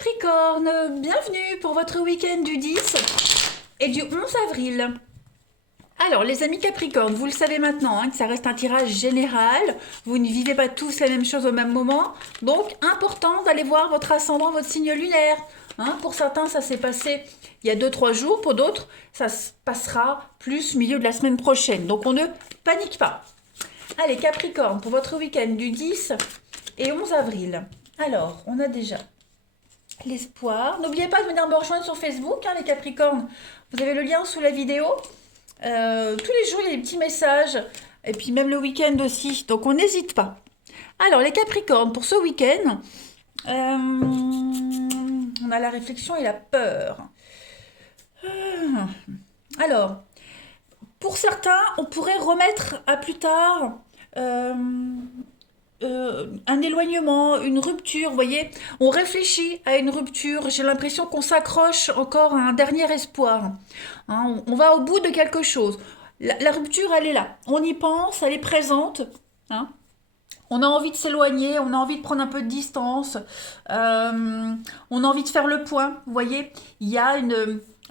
Capricorne, bienvenue pour votre week-end du 10 et du 11 avril. Alors les amis Capricorne, vous le savez maintenant que ça reste un tirage général, vous ne vivez pas tous la même chose au même moment, donc important d'aller voir votre ascendant, votre signe lunaire. Pour certains ça s'est passé il y a 2-3 jours, pour d'autres ça se passera plus milieu de la semaine prochaine, donc on ne panique pas. Allez Capricorne, pour votre week-end du 10 et 11 avril. Alors, on a déjà l'espoir. N'oubliez pas de venir me rejoindre sur Facebook, les Capricornes. Vous avez le lien sous la vidéo. Tous les jours, il y a des petits messages. Et puis même le week-end aussi. Donc, on n'hésite pas. Alors, les Capricornes, pour ce week-end, on a la réflexion et la peur. Alors, pour certains, on pourrait remettre à plus tard un éloignement, une rupture, vous voyez, on réfléchit à une rupture, j'ai l'impression qu'on s'accroche encore à un dernier espoir. On va au bout de quelque chose. La rupture, elle est là, on y pense, elle est présente. On a envie de s'éloigner, on a envie de prendre un peu de distance, on a envie de faire le point, vous voyez, il y a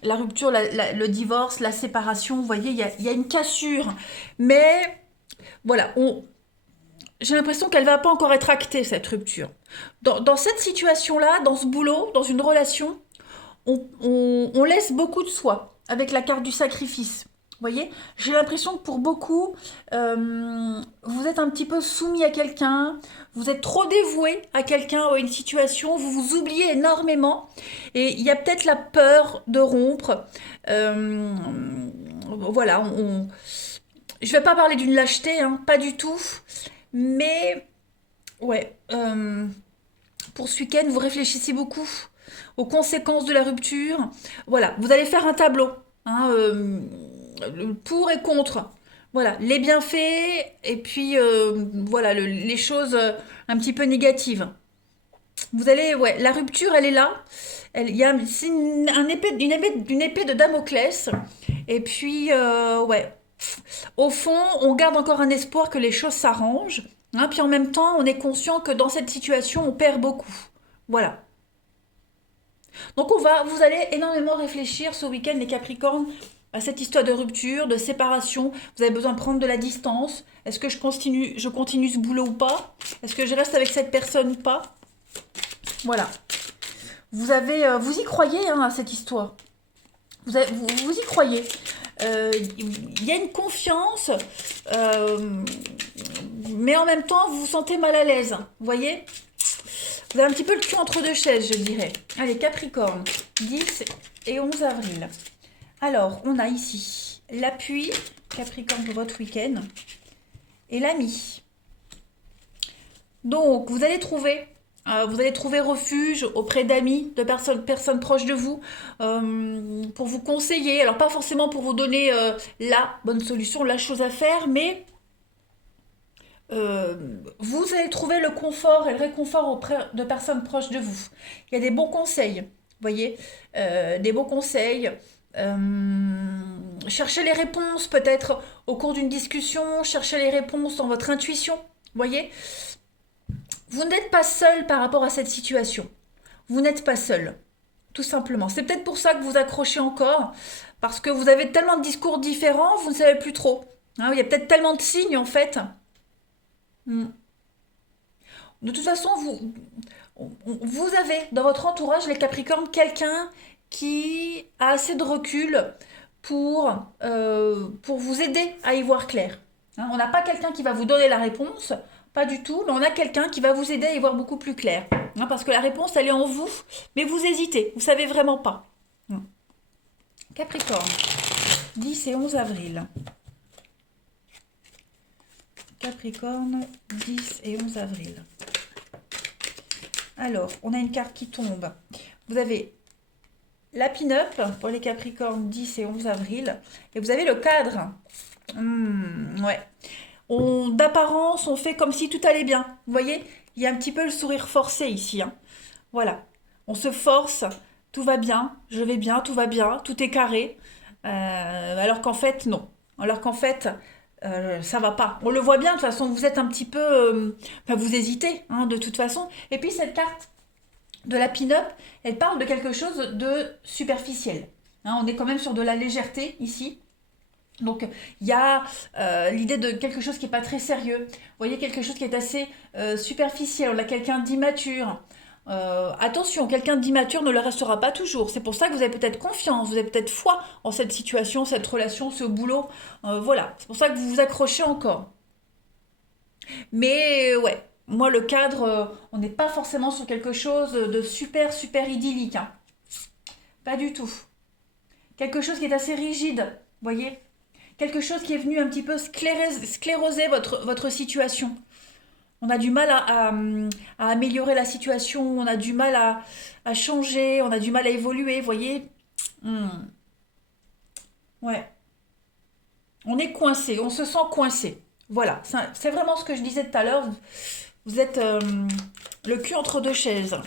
la rupture, le divorce, la séparation, vous voyez, il y a une cassure, mais voilà, j'ai l'impression qu'elle ne va pas encore être actée, cette rupture. Dans cette situation-là, dans ce boulot, dans une relation, on laisse beaucoup de soi, avec la carte du sacrifice. Vous voyez, j'ai l'impression que pour beaucoup, vous êtes un petit peu soumis à quelqu'un, vous êtes trop dévoué à quelqu'un ou à une situation, vous vous oubliez énormément, et il y a peut-être la peur de rompre. Voilà, je ne vais pas parler d'une lâcheté, pas du tout. Mais, ouais, pour ce week-end, vous réfléchissez beaucoup aux conséquences de la rupture. Voilà, vous allez faire un tableau, le pour et contre. Voilà, les bienfaits et puis voilà les choses un petit peu négatives. Vous allez, ouais, la rupture, elle est là. C'est une épée de Damoclès. Et puis, ouais, au fond, on garde encore un espoir que les choses s'arrangent. Puis en même temps, on est conscient que dans cette situation, on perd beaucoup. Voilà. Donc vous allez énormément réfléchir ce week-end, les Capricornes, à cette histoire de rupture, de séparation. Vous avez besoin de prendre de la distance. Est-ce que je continue ce boulot ou pas? Est-ce que je reste avec cette personne ou pas? Voilà. Vous y croyez à cette histoire. Vous y croyez. Il y a une confiance, mais en même temps, vous vous sentez mal à l'aise. Vous voyez? Vous avez un petit peu le cul entre deux chaises, je dirais. Allez, Capricorne, 10 et 11 avril. Alors, on a ici l'appui, Capricorne pour votre week-end, et l'ami. Donc, vous allez trouver refuge auprès d'amis, de personnes proches de vous, pour vous conseiller. Alors pas forcément pour vous donner la bonne solution, la chose à faire, mais vous allez trouver le confort et le réconfort auprès de personnes proches de vous. Il y a des bons conseils, vous voyez, des bons conseils. Cherchez les réponses peut-être au cours d'une discussion, cherchez les réponses dans votre intuition, vous voyez. Vous n'êtes pas seul par rapport à cette situation. Vous n'êtes pas seul, tout simplement. C'est peut-être pour ça que vous accrochez encore, parce que vous avez tellement de discours différents, vous ne savez plus trop. Il y a peut-être tellement de signes, en fait. De toute façon, vous avez dans votre entourage, les Capricornes, quelqu'un qui a assez de recul pour vous aider à y voir clair. On n'a pas quelqu'un qui va vous donner la réponse, pas du tout, mais on a quelqu'un qui va vous aider à y voir beaucoup plus clair. Parce que la réponse, elle est en vous, mais vous hésitez, vous savez vraiment pas. Capricorne, 10 et 11 avril. Capricorne, 10 et 11 avril. Alors, on a une carte qui tombe. Vous avez la pin-up pour les Capricornes 10 et 11 avril. Et vous avez le cadre. Ouais. D'apparence, on fait comme si tout allait bien. Vous voyez, il y a un petit peu le sourire forcé ici. Voilà. On se force, tout va bien, je vais bien, tout va bien, tout est carré. Alors qu'en fait, non. Alors qu'en fait, ça va pas. On le voit bien, de toute façon, vous êtes un petit peu... vous hésitez, de toute façon. Et puis cette carte, de la pin-up, elle parle de quelque chose de superficiel. Hein, on est quand même sur de la légèreté ici. Donc il y a l'idée de quelque chose qui n'est pas très sérieux. Vous voyez, quelque chose qui est assez superficiel. On a quelqu'un d'immature. Attention, quelqu'un d'immature ne le restera pas toujours. C'est pour ça que vous avez peut-être confiance, vous avez peut-être foi en cette situation, cette relation, ce boulot. Voilà, c'est pour ça que vous vous accrochez encore. Mais ouais, moi le cadre, on n'est pas forcément sur quelque chose de super, super idyllique, hein. Pas du tout. Quelque chose qui est assez rigide, vous voyez. Quelque chose qui est venu un petit peu scléroser votre situation. On a du mal à améliorer la situation, on a du mal à changer, on a du mal à évoluer, vous voyez. Hmm, ouais, on est coincé, on se sent coincé. Voilà, c'est vraiment ce que je disais tout à l'heure. Vous êtes le cul entre deux chaises.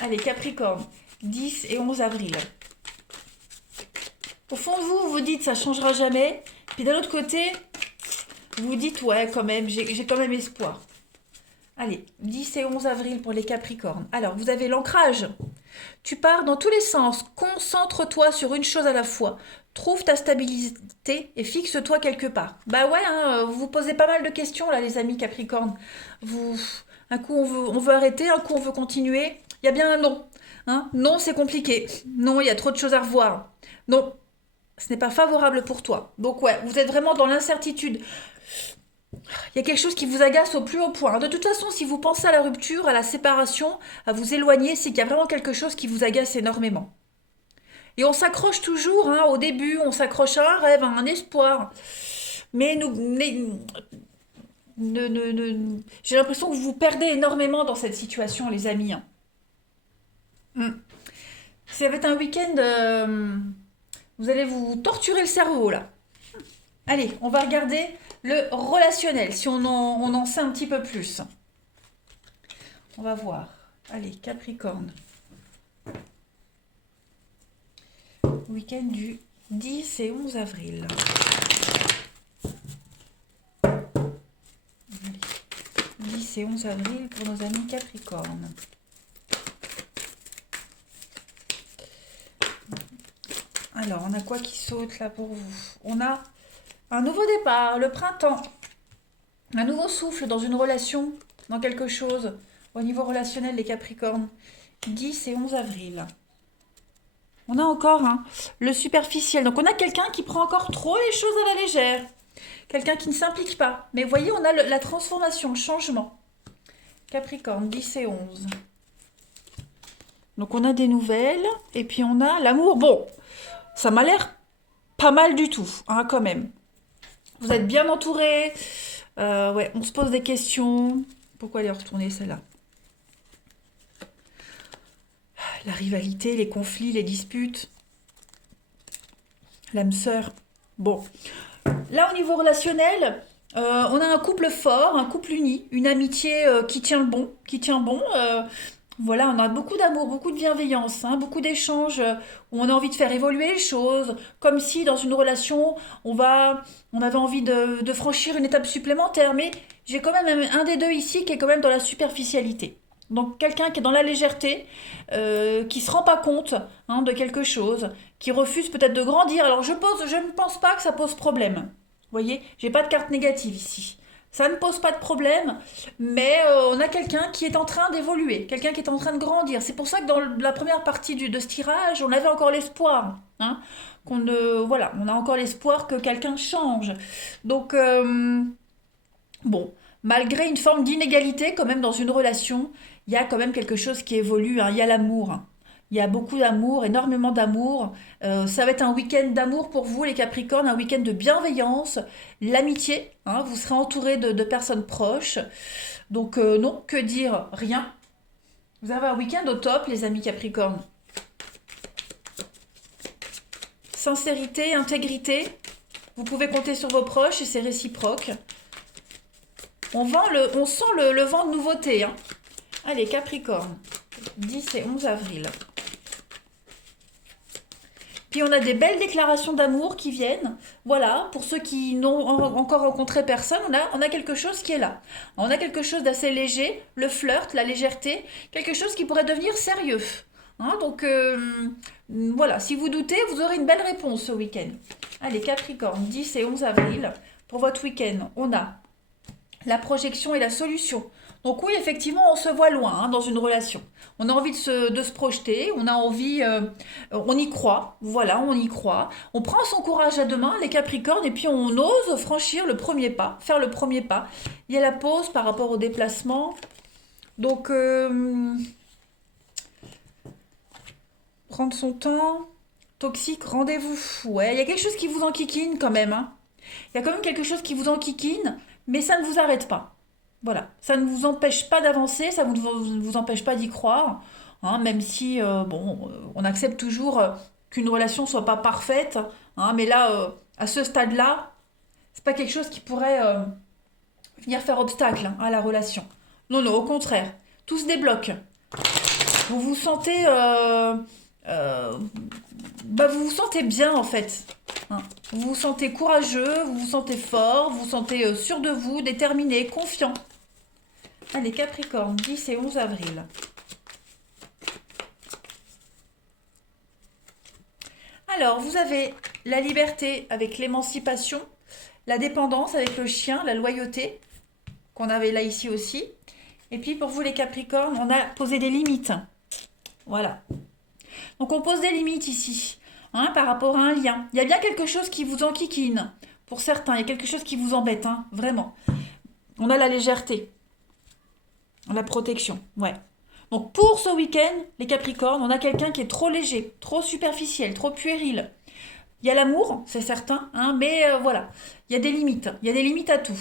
Allez, Capricorne, 10 et 11 avril. Au fond de vous, vous vous dites ça changera jamais. Puis d'un autre côté, vous vous dites ouais, quand même, j'ai quand même espoir. Allez, 10 et 11 avril pour les Capricornes. Alors, vous avez l'ancrage. Tu pars dans tous les sens. Concentre-toi sur une chose à la fois. Trouve ta stabilité et fixe-toi quelque part. Bah ouais, hein, vous vous posez pas mal de questions là, les amis Capricornes. Vous, un coup on veut arrêter, un coup on veut continuer. Il y a bien un non. Hein, non, c'est compliqué. Non, il y a trop de choses à revoir. Non, ce n'est pas favorable pour toi. Donc ouais, vous êtes vraiment dans l'incertitude. Il y a quelque chose qui vous agace au plus haut point. De toute façon, si vous pensez à la rupture, à la séparation, à vous éloigner, c'est qu'il y a vraiment quelque chose qui vous agace énormément. Et on s'accroche toujours, hein, au début, on s'accroche à un rêve, à un espoir. Mais j'ai l'impression que vous vous perdez énormément dans cette situation, les amis, hein. Mm. Ça va être un week-end, vous allez vous torturer le cerveau, là. Allez, on va regarder le relationnel, si on en sait un petit peu plus. On va voir. Allez, Capricorne. Week-end du 10 et 11 avril. Allez, 10 et 11 avril pour nos amis Capricorne. Alors, on a quoi qui saute là pour vous? On a un nouveau départ, le printemps. Un nouveau souffle dans une relation, dans quelque chose. Au niveau relationnel, les Capricornes. 10 et 11 avril. On a encore hein, le superficiel. Donc on a quelqu'un qui prend encore trop les choses à la légère. Quelqu'un qui ne s'implique pas. Mais vous voyez, on a la transformation, le changement. Capricorne, 10 et 11. Donc on a des nouvelles. Et puis on a l'amour. Bon, ça m'a l'air pas mal du tout, hein, quand même. Vous êtes bien entouré. Ouais, on se pose des questions. Pourquoi elle est retournée celle-là? La rivalité, les conflits, les disputes. L'âme sœur. Bon. Là, au niveau relationnel, on a un couple fort, un couple uni, une amitié qui tient le bon, qui tient bon. Voilà, on a beaucoup d'amour, beaucoup de bienveillance, hein, beaucoup d'échanges où on a envie de faire évoluer les choses, comme si dans une relation, on avait envie de franchir une étape supplémentaire. Mais j'ai quand même un des deux ici qui est quand même dans la superficialité. Donc quelqu'un qui est dans la légèreté, qui se rend pas compte hein, de quelque chose, qui refuse peut-être de grandir. Alors je ne pense pas que ça pose problème. Vous voyez, j'ai pas de carte négative ici. Ça ne pose pas de problème, mais on a quelqu'un qui est en train d'évoluer, quelqu'un qui est en train de grandir. C'est pour ça que dans la première partie de ce tirage, on avait encore l'espoir, hein, voilà, on a encore l'espoir que quelqu'un change. Donc bon, malgré une forme d'inégalité quand même dans une relation, il y a quand même quelque chose qui évolue, hein. Il y a l'amour, hein. Il y a beaucoup d'amour, énormément d'amour. Ça va être un week-end d'amour pour vous, les Capricornes, un week-end de bienveillance, l'amitié, hein. Vous serez entouré de personnes proches. Donc non, que dire? Rien. Vous avez un week-end au top, les amis Capricornes. Sincérité, intégrité. Vous pouvez compter sur vos proches et c'est réciproque. On sent le vent de nouveauté, hein. Allez, Capricorne, 10 et 11 avril. Puis on a des belles déclarations d'amour qui viennent. Voilà, pour ceux qui n'ont encore rencontré personne, on a quelque chose qui est là. On a quelque chose d'assez léger, le flirt, la légèreté, quelque chose qui pourrait devenir sérieux. Hein, donc voilà, si vous doutez, vous aurez une belle réponse ce week-end. Allez, Capricorne, 10 et 11 avril. Pour votre week-end, on a la projection et la solution. Donc oui, effectivement, on se voit loin dans une relation. On a envie de se projeter, on a envie, on y croit, voilà, on y croit. On prend son courage à deux mains, les Capricornes, et puis on ose franchir le premier pas, faire le premier pas. Il y a la pause par rapport au déplacement. Donc, prendre son temps, toxique, rendez-vous. Ouais, il y a quelque chose qui vous enquiquine quand même. Hein. Il y a quand même quelque chose qui vous enquiquine, mais ça ne vous arrête pas. Voilà, ça ne vous empêche pas d'avancer, ça ne vous empêche pas d'y croire, hein, même si, bon, on accepte toujours qu'une relation soit pas parfaite, hein, mais là, à ce stade-là, c'est pas quelque chose qui pourrait venir faire obstacle à la relation. Non, non, au contraire, tout se débloque. Vous vous sentez, euh, vous vous sentez bien en fait. Hein. Vous vous sentez courageux, vous vous sentez fort, vous vous sentez sûr de vous, déterminé, confiant. Allez, Capricorne, 10 et 11 avril. Alors, vous avez la liberté avec l'émancipation, la dépendance avec le chien, la loyauté, qu'on avait là ici aussi. Et puis, pour vous les Capricornes, on a posé des limites. Voilà. Donc, on pose des limites ici, hein, par rapport à un lien. Il y a bien quelque chose qui vous enquiquine. Pour certains, il y a quelque chose qui vous embête, hein, vraiment. On a la légèreté. La protection, ouais. Donc pour ce week-end, les Capricornes, on a quelqu'un qui est trop léger, trop superficiel, trop puéril. Il y a l'amour, c'est certain, hein, mais voilà, il y a des limites. Il y a des limites à tout.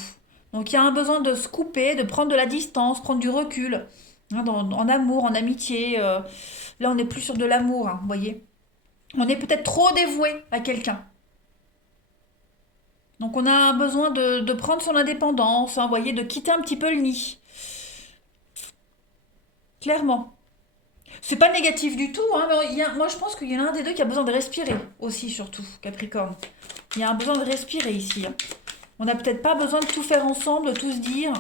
Donc il y a un besoin de se couper, de prendre de la distance, prendre du recul, hein, en amour, en amitié. Là, on n'est plus sur de l'amour, hein, vous voyez. On est peut-être trop dévoué à quelqu'un. Donc on a un besoin de prendre son indépendance, hein, vous voyez, de quitter un petit peu le nid. Clairement. C'est pas négatif du tout, hein, mais moi je pense qu'il y en a un des deux qui a besoin de respirer aussi, surtout, Capricorne. Il y a un besoin de respirer ici. Hein. On n'a peut-être pas besoin de tout faire ensemble, de tout se dire.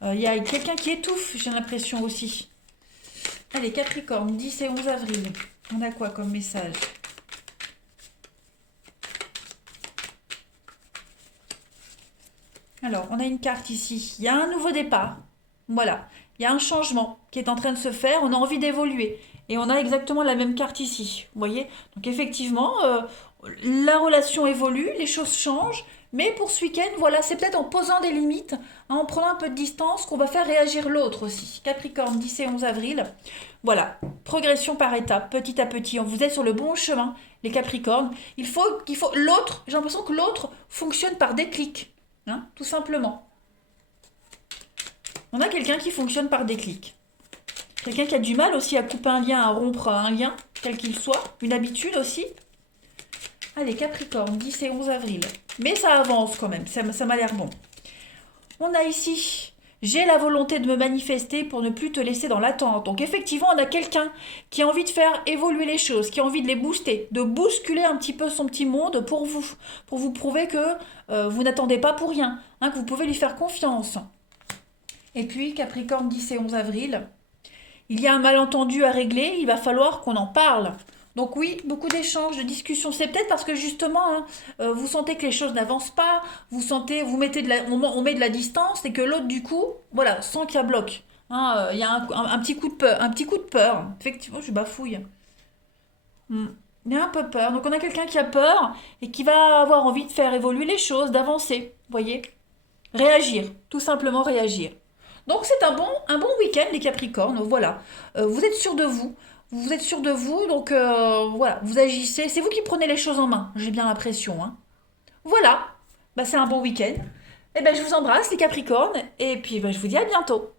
Il y a quelqu'un qui étouffe, j'ai l'impression aussi. Allez, Capricorne, 10 et 11 avril. On a quoi comme message? Alors, on a une carte ici. Il y a un nouveau départ. Voilà. Il y a un changement qui est en train de se faire. On a envie d'évoluer. Et on a exactement la même carte ici. Vous voyez? Donc, effectivement, la relation évolue, les choses changent. Mais pour ce week-end, voilà, c'est peut-être en posant des limites, hein, en prenant un peu de distance, qu'on va faire réagir l'autre aussi. Capricorne, 10 et 11 avril. Voilà. Progression par étapes, petit à petit. Vous êtes sur le bon chemin, les Capricornes. L'autre, j'ai l'impression que l'autre fonctionne par déclic. Hein, tout simplement. On a quelqu'un qui fonctionne par déclic. Quelqu'un qui a du mal aussi à couper un lien, à rompre un lien, quel qu'il soit. Une habitude aussi. Allez, Capricorne, 10 et 11 avril. Mais ça avance quand même, ça m'a l'air bon. On a ici, j'ai la volonté de me manifester pour ne plus te laisser dans l'attente. Donc effectivement, on a quelqu'un qui a envie de faire évoluer les choses, qui a envie de les booster, de bousculer un petit peu son petit monde pour vous prouver que vous n'attendez pas pour rien, hein, que vous pouvez lui faire confiance. Et puis, Capricorne, 10 et 11 avril, il y a un malentendu à régler, il va falloir qu'on en parle. Donc oui, beaucoup d'échanges, de discussions. C'est peut-être parce que justement, hein, vous sentez que les choses n'avancent pas, vous mettez on met de la distance et que l'autre du coup, voilà, sent qu'il y a bloc. Hein, il y a un petit coup de peur, un petit coup de peur. Effectivement, je bafouille. Hmm. Il y a un peu peur. Donc on a quelqu'un qui a peur et qui va avoir envie de faire évoluer les choses, d'avancer. Vous voyez? Réagir, tout simplement réagir. Donc c'est un bon week-end les Capricornes, voilà. Vous êtes sûr de vous, vous êtes sûr de vous, donc voilà, vous agissez, c'est vous qui prenez les choses en main, j'ai bien l'impression. Hein. Voilà, c'est un bon week-end. Et ben je vous embrasse les Capricornes, et puis je vous dis à bientôt.